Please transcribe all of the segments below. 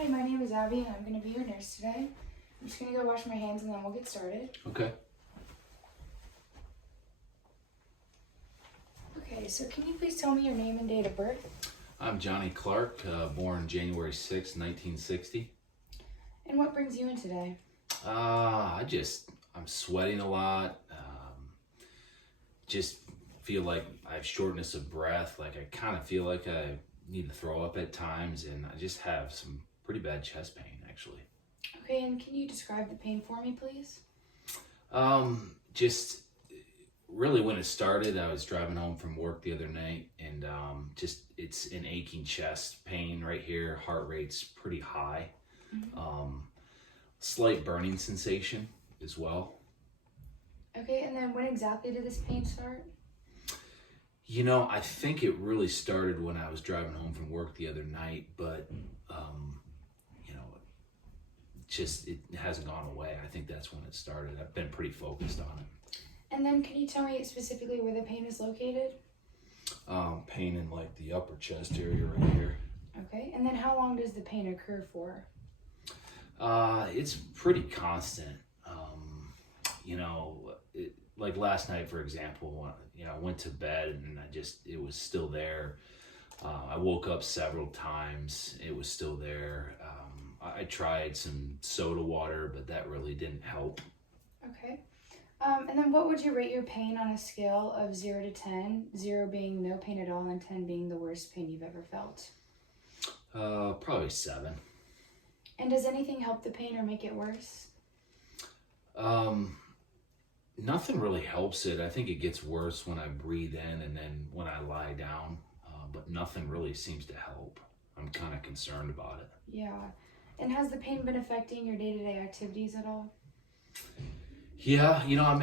Hi, my name is Abby, and I'm going to be your nurse today. I'm just going to go wash my hands, and then we'll get started. Okay. Okay, so can you please tell me your name and date of birth? I'm Johnny Clark, born January 6, 1960. And what brings you in today? I'm sweating a lot. Just feel like I have shortness of breath. Like I kind of feel like I need to throw up at times, and I just have some pretty bad chest pain, actually. Okay, and can you describe the pain for me, please? Just really when it started, I was driving home from work the other night, and it's an aching chest pain right here. Heart rate's pretty high. Slight burning sensation as well. Okay, and then when exactly did this pain start? I think it really started when I was driving home from work the other night, but it hasn't gone away. I think that's when it started. I've been pretty focused on it. And then can you tell me specifically where the pain is located? Pain in like the upper chest area right here. Okay, and then how long does the pain occur for? It's pretty constant. Like last night, for example, I went to bed and it was still there. I woke up several times. It was still there. I tried some soda water, but that really didn't help. Okay. And then what would you rate your pain on a scale of 0 to 10, 0 being no pain at all and 10 being the worst pain you've ever felt? Probably 7. And does anything help the pain or make it worse? Nothing really helps it. I think it gets worse when I breathe in and then when I lie down, but nothing really seems to help. I'm kind of concerned about it. Yeah. And has the pain been affecting your day-to-day activities at all? Yeah, I'm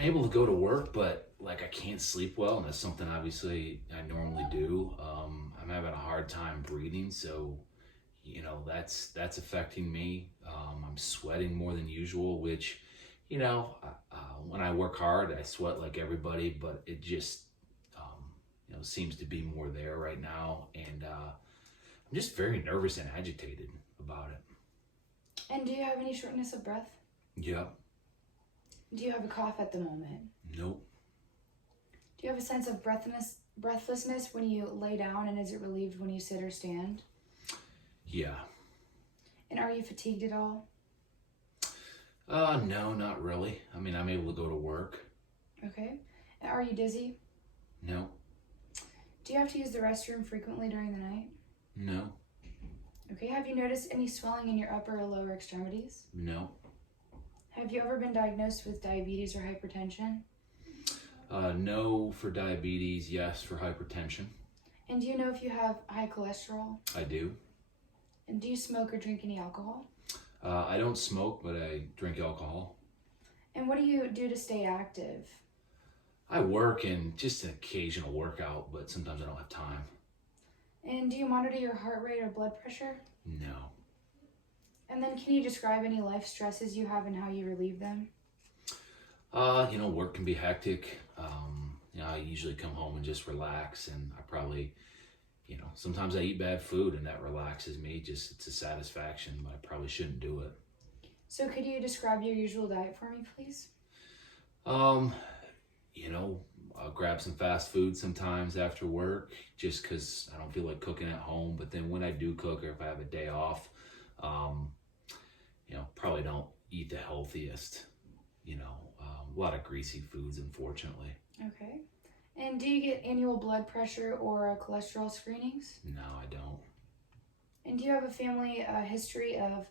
able to go to work, but like I can't sleep well, and that's something obviously I normally do. I'm having a hard time breathing, so that's affecting me. I'm sweating more than usual, which when I work hard, I sweat like everybody, but it just seems to be more there right now, and I'm just very nervous and agitated about it. And do you have any shortness of breath? Yeah. Do you have a cough at the moment? Nope. Do you have a sense of breathlessness when you lay down, and is it relieved when you sit or stand? Yeah. And are you fatigued at all? No, not really. I mean, I'm able to go to work. Okay. And are you dizzy? No. Do you have to use the restroom frequently during the night? No. Okay. Have you noticed any swelling in your upper or lower extremities? No. Have you ever been diagnosed with diabetes or hypertension? No for diabetes, yes for hypertension. And do you know if you have high cholesterol? I do. And do you smoke or drink any alcohol? I don't smoke, but I drink alcohol. And what do you do to stay active? I work and just an occasional workout, but sometimes I don't have time. And do you monitor your heart rate or blood pressure? No. And then can you describe any life stresses you have and how you relieve them? Work can be hectic. I usually come home and just relax, and I probably, sometimes I eat bad food and that relaxes me. It's a satisfaction, but I probably shouldn't do it. So could you describe your usual diet for me, please? I'll grab some fast food sometimes after work just because I don't feel like cooking at home. But then when I do cook, or if I have a day off, probably don't eat the healthiest. A lot of greasy foods, unfortunately. Okay. And do you get annual blood pressure or cholesterol screenings? No, I don't. And do you have a family history of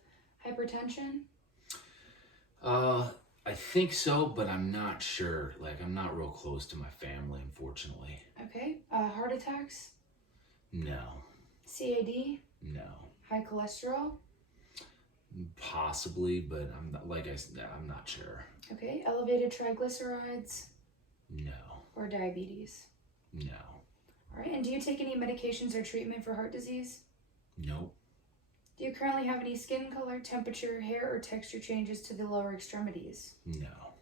hypertension? I think so, but I'm not sure. Like, I'm not real close to my family, unfortunately. Okay. Heart attacks? No. CAD? No. High cholesterol? Possibly, but I'm not sure. Okay. Elevated triglycerides? No. Or diabetes? No. All right. And do you take any medications or treatment for heart disease? Nope. Do you currently have any skin color, temperature, hair, or texture changes to the lower extremities? No.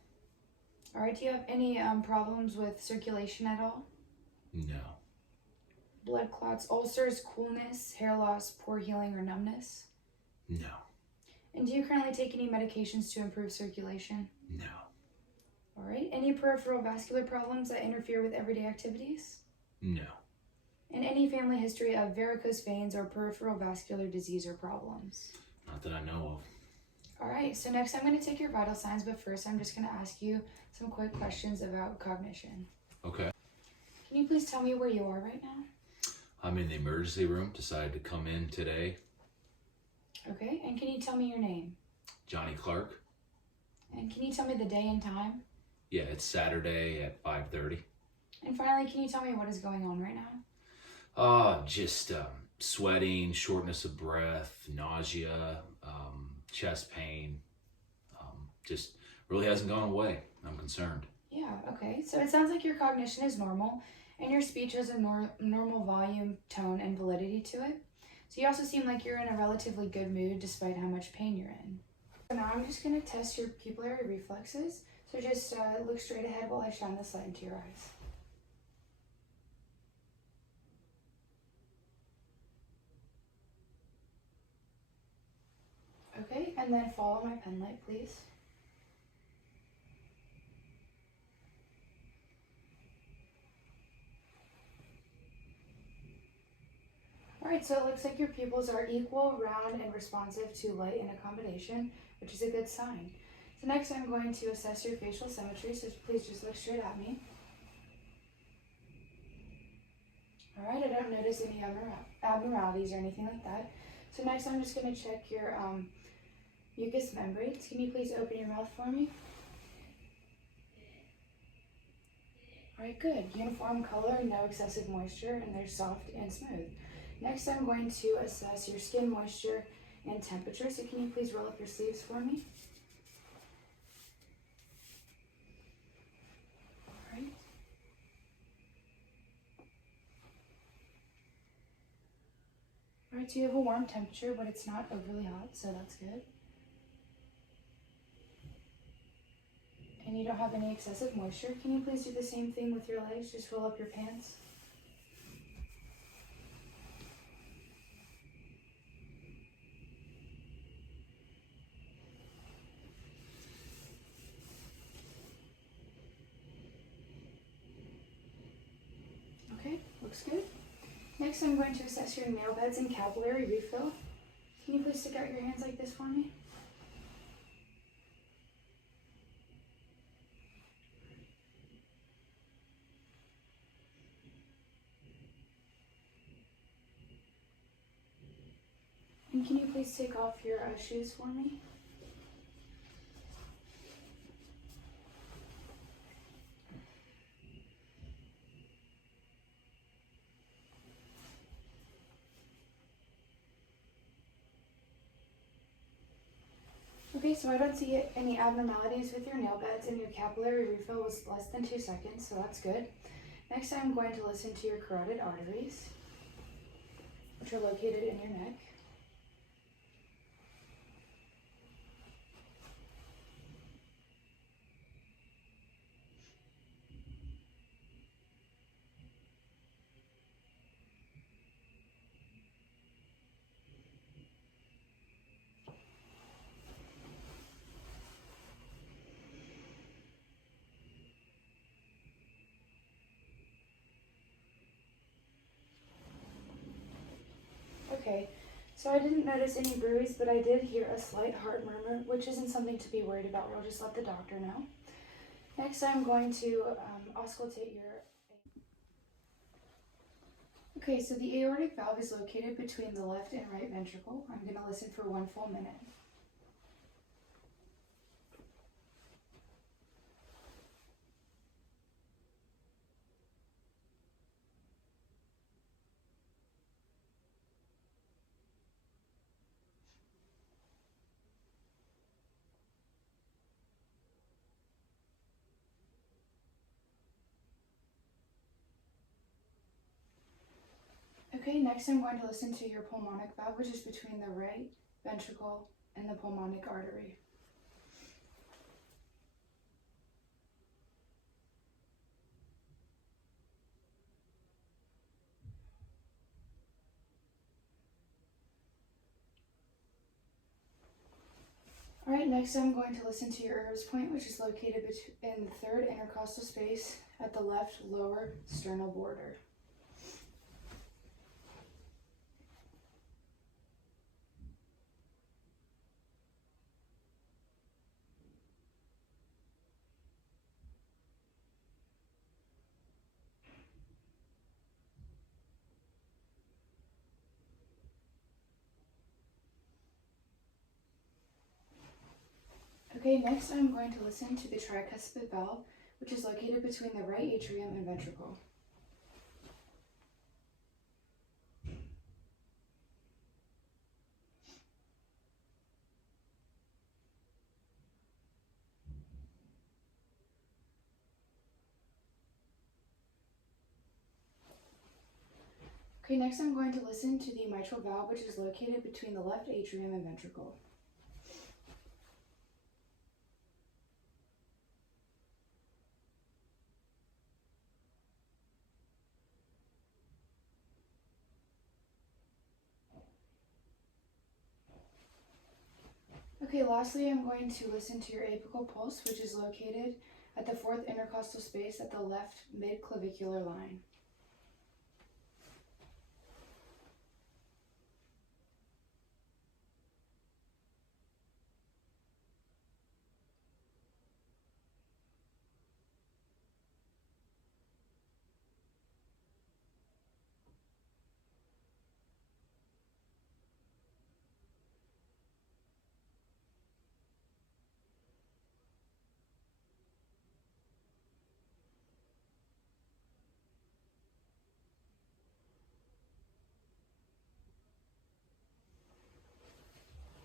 All right. Do you have any problems with circulation at all? No. Blood clots, ulcers, coolness, hair loss, poor healing, or numbness? No. And do you currently take any medications to improve circulation? No. All right. Any peripheral vascular problems that interfere with everyday activities? No. And any family history of varicose veins or peripheral vascular disease or problems? Not that I know of. All right, so next I'm going to take your vital signs, but first I'm just going to ask you some quick questions about cognition. Okay. Can you please tell me where you are right now? I'm in the emergency room. Decided to come in today. Okay, and can you tell me your name? Johnny Clark. And can you tell me the day and time? Yeah, it's Saturday at 5:30. And finally, can you tell me what is going on right now? Just sweating, shortness of breath, nausea, chest pain. Just really hasn't gone away. I'm concerned. Yeah, okay. So it sounds like your cognition is normal and your speech has a normal volume, tone, and validity to it. So you also seem like you're in a relatively good mood despite how much pain you're in. So now I'm just going to test your pupillary reflexes. So just look straight ahead while I shine this light into your eyes. Okay, and then follow my pen light, please. Alright, so it looks like your pupils are equal, round, and responsive to light in a combination, which is a good sign. So next I'm going to assess your facial symmetry, so please just look straight at me. Alright, I don't notice any abnormalities or anything like that. So next I'm just going to check your mucous membranes. Can you please open your mouth for me? Alright, good. Uniform color, no excessive moisture, and they're soft and smooth. Next, I'm going to assess your skin moisture and temperature. So can you please roll up your sleeves for me? Alright. Alright, so you have a warm temperature, but it's not overly hot, so that's good. And you don't have any excessive moisture. Can you please do the same thing with your legs? Just roll up your pants. Okay, looks good. Next, I'm going to assess your nail beds and capillary refill. Can you please stick out your hands like this for me? And can you please take off your shoes for me? Okay, so I don't see any abnormalities with your nail beds, and your capillary refill was less than 2 seconds, so that's good. Next, I'm going to listen to your carotid arteries, which are located in your neck. Okay, so I didn't notice any bruise, but I did hear a slight heart murmur, which isn't something to be worried about. We'll just let the doctor know. Next, I'm going to auscultate your... Okay, so the aortic valve is located between the left and right ventricle. I'm going to listen for 1 full minute. Okay, next I'm going to listen to your pulmonic valve, which is between the right ventricle and the pulmonic artery. Alright, next I'm going to listen to your Erbs point, which is located in the third intercostal space at the left lower sternal border. Okay, next I'm going to listen to the tricuspid valve, which is located between the right atrium and ventricle. Okay, next I'm going to listen to the mitral valve, which is located between the left atrium and ventricle. Okay, lastly, I'm going to listen to your apical pulse, which is located at the fourth intercostal space at the left mid-clavicular line.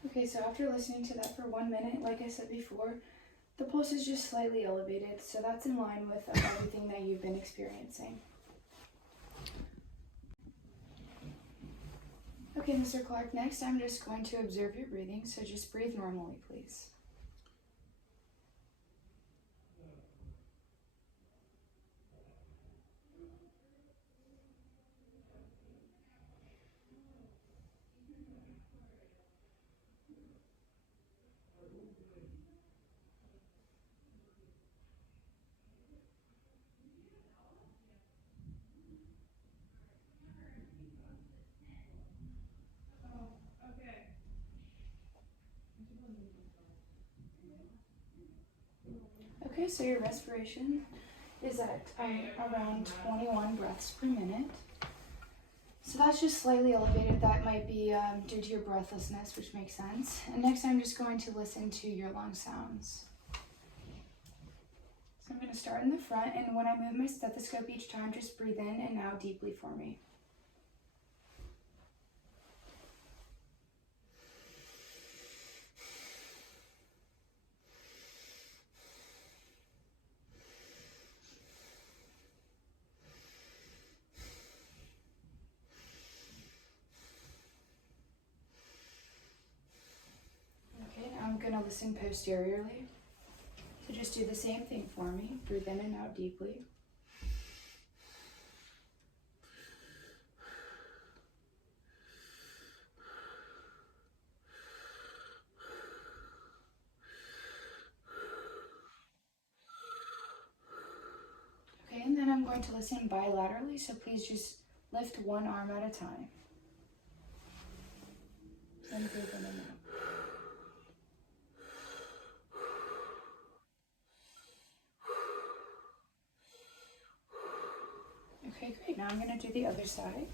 Okay, so after listening to that for 1 minute, like I said before, the pulse is just slightly elevated, so that's in line with everything that you've been experiencing. Okay, Mr. Clark, next I'm just going to observe your breathing, so just breathe normally, please. Okay, so your respiration is at around 21 breaths per minute. So that's just slightly elevated. That might be due to your breathlessness, which makes sense. And next I'm just going to listen to your lung sounds. So I'm going to start in the front, and when I move my stethoscope each time, just breathe in and out deeply for me. Okay, now I'm going to listen posteriorly. So just do the same thing for me. Breathe in and out deeply. Okay, and then I'm going to listen bilaterally, so please just lift one arm at a time. Then breathe in and out. Okay, great. Now I'm going to do the other side.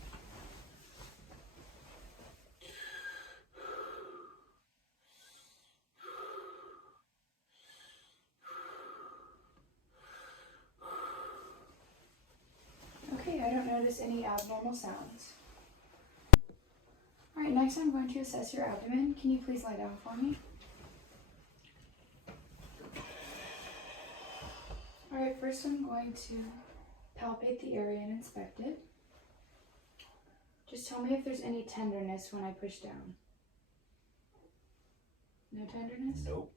Okay, I don't notice any abnormal sounds. Alright, next I'm going to assess your abdomen. Can you please lie down for me? Alright, first I'm going to palpate the area and inspect it. Just tell me if there's any tenderness when I push down. No tenderness? Nope.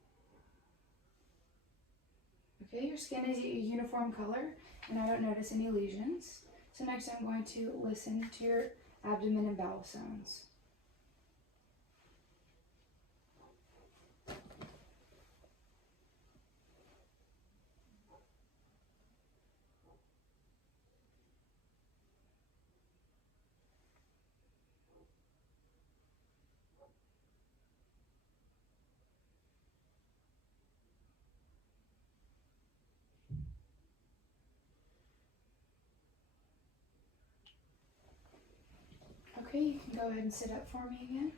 Okay, your skin is a uniform color, and I don't notice any lesions. So next I'm going to listen to your abdomen and bowel sounds. Okay, you can go ahead and sit up for me again.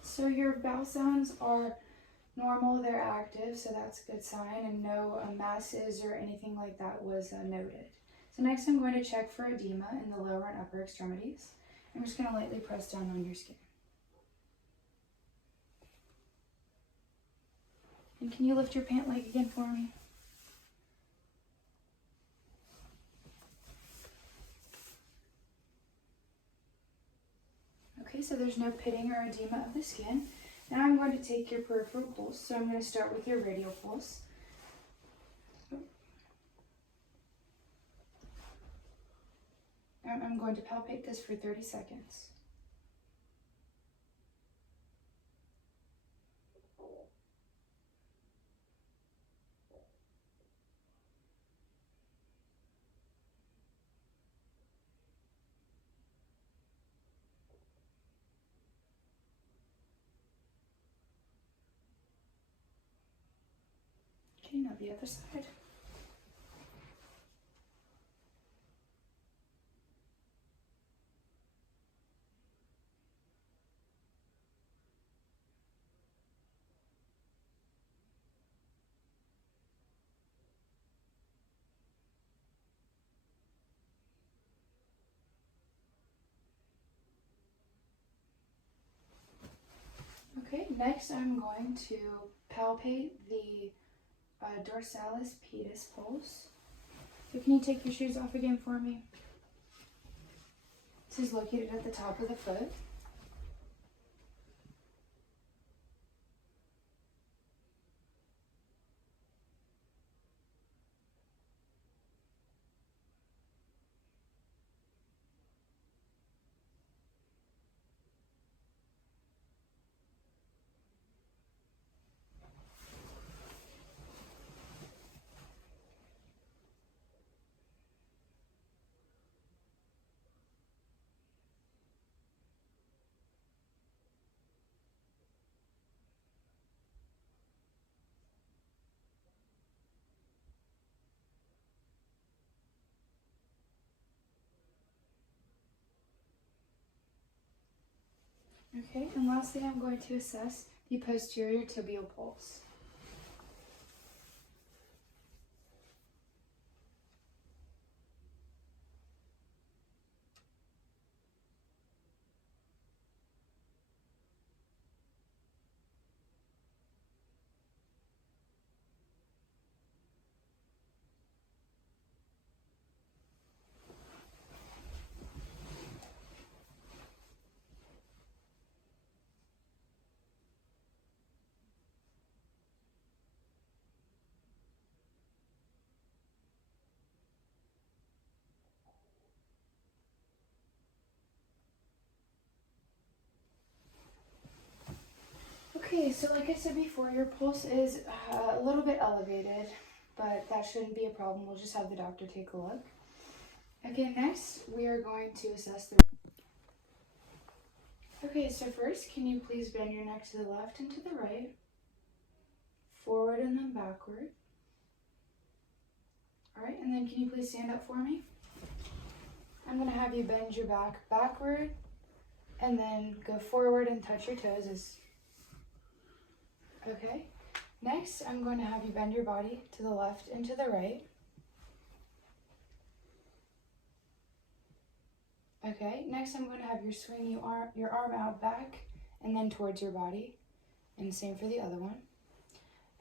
So your bowel sounds are normal, they're active, so that's a good sign, and no masses or anything like that was noted. So next I'm going to check for edema in the lower and upper extremities. I'm just going to lightly press down on your skin. And can you lift your pant leg again for me? Okay, so there's no pitting or edema of the skin. Now I'm going to take your peripheral pulse. So I'm going to start with your radial pulse. I'm going to palpate this for 30 seconds. Okay, now the other side. Okay, next I'm going to palpate the dorsalis pedis pulse. So can you take your shoes off again for me? This is located at the top of the foot. Okay, and lastly I'm going to assess the posterior tibial pulse. Okay, so like I said before, your pulse is a little bit elevated, but that shouldn't be a problem. We'll just have the doctor take a look. Okay, next we are going to assess the... Okay, so first, can you please bend your neck to the left and to the right, forward and then backward. All right, and then can you please stand up for me? I'm gonna have you bend your back backward and then go forward and touch your toes. Okay, next I'm going to have you bend your body to the left and to the right. Okay, next I'm going to have you swing your arm out back and then towards your body, and same for the other one.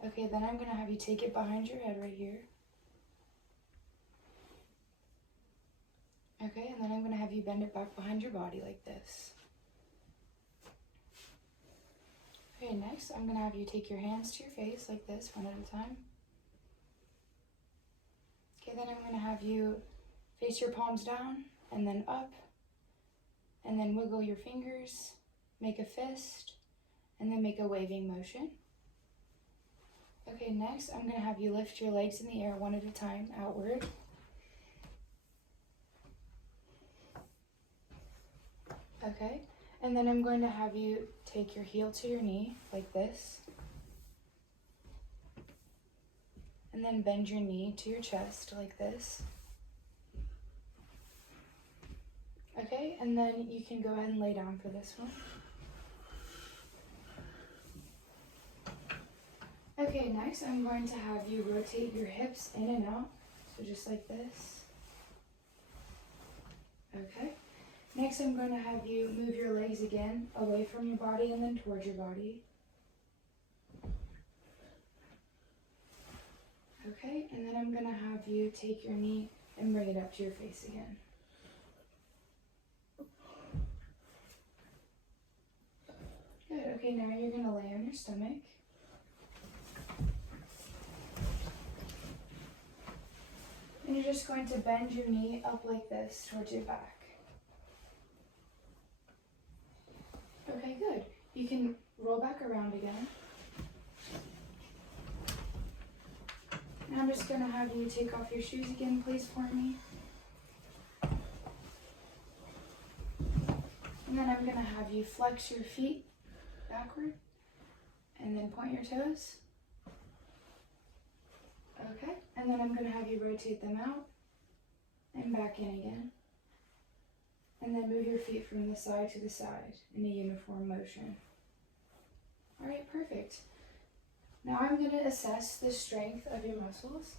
Okay, then I'm going to have you take it behind your head right here. Okay, and then I'm going to have you bend it back behind your body like this. Okay, next I'm going to have you take your hands to your face like this, one at a time. Okay, then I'm going to have you face your palms down and then up, and then wiggle your fingers, make a fist, and then make a waving motion. Okay, next I'm going to have you lift your legs in the air one at a time, outward. Okay, and then I'm going to have you take your heel to your knee, like this. And then bend your knee to your chest, like this. Okay, and then you can go ahead and lay down for this one. Okay, next I'm going to have you rotate your hips in and out, so just like this. Okay. Next I'm going to have you move your legs again, away from your body and then towards your body. Okay, and then I'm going to have you take your knee and bring it up to your face again. Good, okay, now you're going to lay on your stomach. And you're just going to bend your knee up like this towards your back. Okay, good. You can roll back around again. And I'm just going to have you take off your shoes again, please, for me. And then I'm going to have you flex your feet backward and then point your toes. Okay, and then I'm going to have you rotate them out and back in again. And then move your feet from the side to the side in a uniform motion. All right, perfect. Now I'm going to assess the strength of your muscles.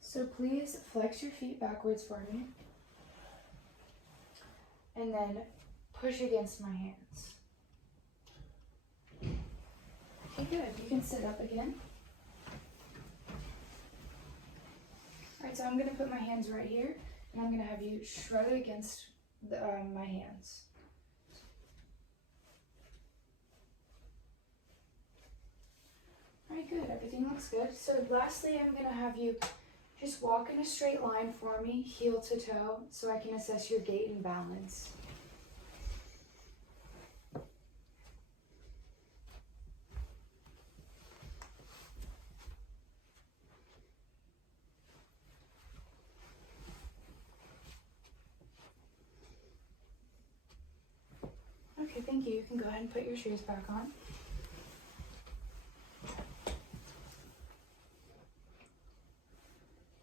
So please flex your feet backwards for me. And then push against my hands. Okay, good. You can sit up again. Alright, so I'm going to put my hands right here, and I'm going to have you shrug against my hands. Alright, good. Everything looks good. So lastly, I'm going to have you just walk in a straight line for me, heel to toe, so I can assess your gait and balance. Okay, thank you. You can go ahead and put your shoes back on.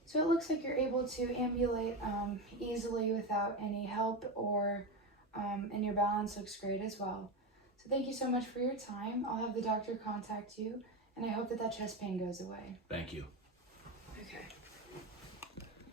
So it looks like you're able to ambulate easily without any help, and your balance looks great as well. So thank you so much for your time. I'll have the doctor contact you, and I hope that chest pain goes away. Thank you. Okay.